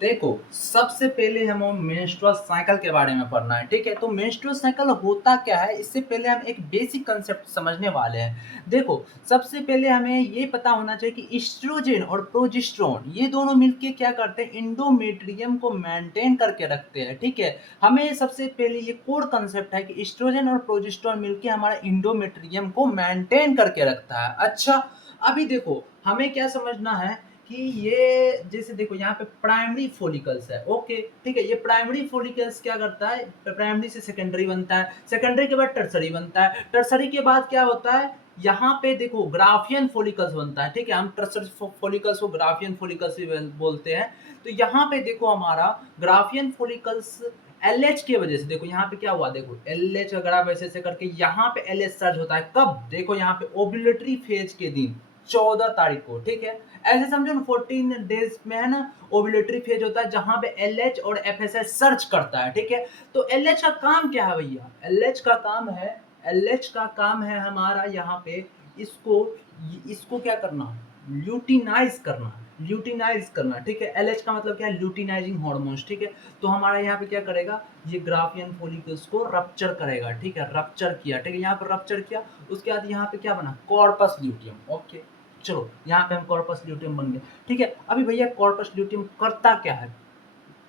देखो, सबसे पहले हमें मेंस्ट्रुअल साइकिल के बारे में पढ़ना है, ठीक है? तो मेंस्ट्रुअल साइकिल होता क्या है, इससे पहले हम एक बेसिक कांसेप्ट समझने वाले हैं। देखो, सबसे पहले हमें ये पता होना चाहिए कि एस्ट्रोजन और प्रोजेस्टेरोन ये दोनों मिलके क्या करते हैं, एंडोमेट्रियम को मेंटेन करके रखते हैं, ठीक है? हमें सबसे पहले ये कोर कांसेप्ट है कि एस्ट्रोजन और प्रोजेस्टेरोन मिलके हमारा एंडोमेट्रियम को मेंटेन करके रखता है। अच्छा, अभी देखो, हमें क्या समझना है कि ये जैसे देखो यहाँ पे प्राइमरी फॉलिकल्स है, ओके, ठीक है? ये प्राइमरी फॉलिकल्स क्या करता है, प्राइमरी से सेकेंडरी बनता है, सेकेंडरी के बाद टर्सरी बनता है, टर्सरी के बाद क्या होता है, यहाँ पे देखो ग्राफियन फॉलिकल्स बनता है, ठीक है? हम टर्सरी फॉलिकल्स को ग्राफियन फॉलिकल्स भी बोलते हैं। तो यहाँ पे देखो हमारा ग्राफियन फॉलिकल्स एलएच की वजह से, देखो यहाँ पे क्या हुआ, देखो एलएच अगर आप ऐसे करके यहाँ पे एलएच सर्ज होता है, कब, देखो यहाँ पे ओव्यूलेटरी फेज के दिन 14 तारीख को, ठीक है? ऐसे समझो ना, 14 डेज में है ना ओव्यूलेटरी फेज होता है, जहां पे एलएच और एफएसएच सर्च करता है, ठीक है? तो एलएच का काम क्या है भैया, एलएच का काम है हमारा यहाँ पे इसको इसको क्या करना, ल्यूटिनाइज करना, ठीक है? एलएच का मतलब क्या है, ल्यूटिनाइजिंग हार्मोन्स, ठीक है? तो हमारा यहाँ पे क्या करेगा, ये ग्राफियन फॉलिकल्स को रप्चर करेगा, ठीक है? रप्चर किया, ठीक है? यहाँ पर रप्चर किया, उसके बाद यहाँ पे क्या बना, कॉर्पस ल्यूटियम, ओके। चलो यहाँ पे हम कॉर्पस ल्यूटियम बन गए, ठीक है? अभी भैया कॉर्पस ल्यूटियम करता क्या है,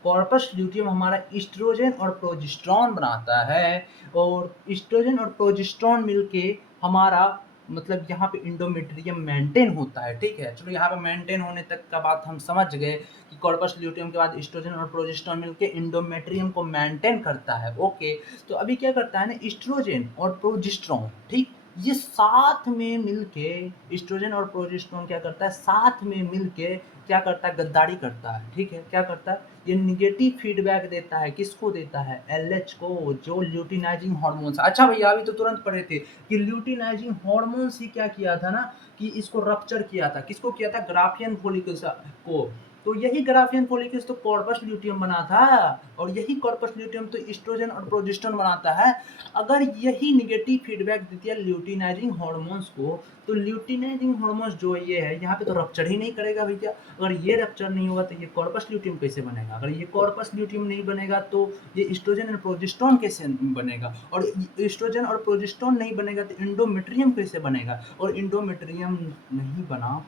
कॉर्पस ल्यूटियम हमारा एस्ट्रोजन और प्रोजेस्टेरोन बनाता है, और एस्ट्रोजन और प्रोजेस्टेरोन मिलके हमारा मतलब यहाँ पे इंडोमेट्रियम मेंटेन होता है, ठीक है? चलो यहाँ पे मेंटेन होने तक का बात हम समझ गए कि कॉर्पस ल्यूटियम के बाद एस्ट्रोजन और प्रोजेस्टेरोन मिलके इंडोमेट्रियम को मेंटेन करता है, ओके। तो अभी क्या करता है ना, एस्ट्रोजन और प्रोजेस्टेरोन, ठीक, ये साथ में मिलके, एस्ट्रोजन और प्रोजेस्टेरोन क्या करता है, साथ में मिलके क्या करता है, गद्दारी करता है, ठीक है? क्या करता है, ये निगेटिव फीडबैक देता है, किसको देता है, एलएच को, जो ल्यूटिनाइजिंग हार्मोन्स। अच्छा भैया अभी तो तुरंत पढ़े थे कि ल्यूटिनाइजिंग हार्मोन्स ही क्या किया था ना, कि इसको रप्चर किया था, किसको किया था, ग्राफियन फॉलिकल्स को। तो यही ग्राफियन फॉलिकल्स तो कॉर्पस ल्यूटियम बना था, और यही कॉर्पस ल्यूटियम तो एस्ट्रोजन और प्रोजेस्टेरोन बनाता है। अगर यही निगेटिव फीडबैक देती है ल्यूटिनाइजिंग हार्मोन्स को, तो ल्यूटिनाइजिंग हार्मोन्स जो ये है यहाँ पे तो रप्चर ही नहीं करेगा भैया। अगर ये रप्चर नहीं होगा तो ये कॉर्पस ल्यूटियम कैसे बनेगा, अगर ये कॉर्पस ल्यूटियम नहीं बनेगा तो ये एस्ट्रोजन और प्रोजेस्टेरोन कैसे बनेगा, और एस्ट्रोजन और प्रोजेस्टेरोन नहीं बनेगा तो इंडोमेट्रियम कैसे बनेगा, और इंडोमेट्रियम नहीं बना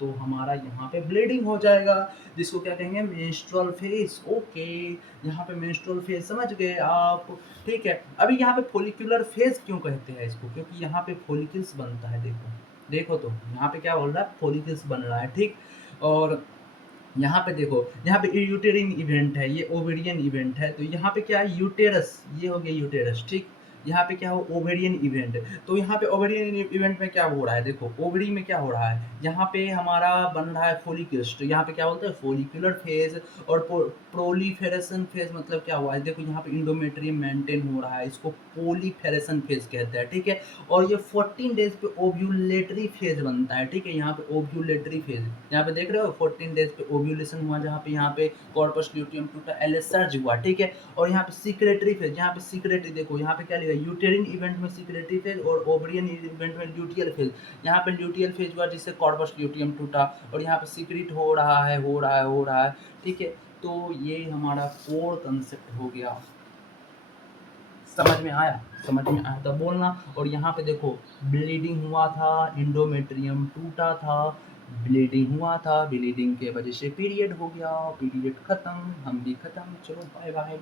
तो हमारा यहाँ पे ब्लीडिंग हो जाएगा, जिसको क्या कहेंगे, मेंस्ट्रुअल फेज, ओके। यहाँ पे मेंस्ट्रुअल फेज समझ गए आप, ठीक है? अभी यहाँ पे फॉलिकुलर फेज क्यों कहते हैं इसको, क्योंकि यहाँ पे फॉलिकल्स बनता है, देखो देखो तो यहाँ पे क्या बोल रहा है, फॉलिकल्स बन रहा है, ठीक। और यहाँ पे देखो, यहाँ पे यूटेरिन इवेंट है, ये ओवेरियन इवेंट है, तो यहाँ पे क्या है, यूटेरस, ये हो गया यूटेरस, ठीक। यहाँ पे क्या हो, ओवेरियन इवेंट। तो यहाँ पे ओवेरियन इवेंट में क्या हो रहा है, देखो ओवरी में क्या हो रहा है, यहाँ पे हमारा बन रहा है फॉलिकल्स, तो यहाँ पे क्या बोलते हैं, फॉलिकुलर फेज। और प्रोलीफेरेशन फेज मतलब क्या हुआ है, देखो यहाँ पे इंडोमेट्रियम मेंटेन हो रहा है, इसको पोलीफेरेशन फेज कहते हैं, ठीक है? और ये 14 डेज पे ओव्यूलेटरी फेज बनता है, ठीक है? यहाँ पे ओव्यूलेटरी फेज, यहाँ पे देख रहे हो 14 डेज पे ओव्यूलेशन हुआ, जहाँ पे यहाँ पे कॉर्पस ल्यूटियम टूटा, एलएच सर्ज हुआ, ठीक है? और यहाँ पे सीक्रेटरी फेज, यहाँ पे सीक्रेटरी देखो, यहाँ पे क्या लिखा है, यूटेरिन इवेंट में सीक्रेटरी फेज और ओवरियन इवेंट में ल्यूटियल फेज। यहाँ पे ल्यूटियल फेज हुआ जिससे कॉर्पस ल्यूटियम टूटा, और यहाँ पे सीक्रेट हो रहा है, हो रहा है, ठीक है? तो ये हमारा कोर कंसेप्ट हो गया, समझ में आया, समझ में आया तो बोलना। और यहाँ पे देखो ब्लीडिंग हुआ था, इंडोमेट्रियम टूटा था, ब्लीडिंग हुआ था, ब्लीडिंग के वजह से पीरियड हो गया, पीरियड खत्म, हम भी खत्म, चलो बाय बाय।